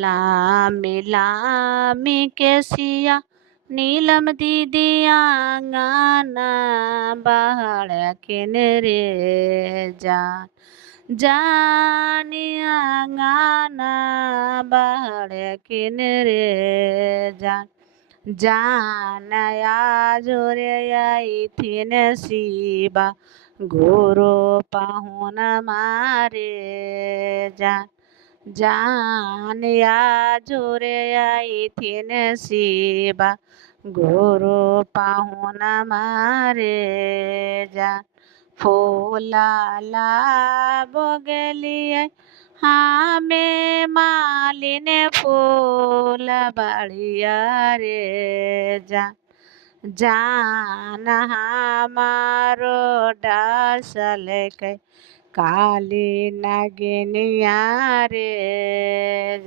लामी लामी केसिया नीलम दीदिया गाना बाहर किन रे जान जानिया गाना बाहर किन रे जान जानया जोरे आई थिन शिवा गुरु पाहुन मारे जान जानया जोरे आई थिन शिवा गुरु पाहुन मारे जान फूलाला बगलिए हमें मालिन फूल बढ़िया रे जान जान हमारो डासल के काली नगिनिया रे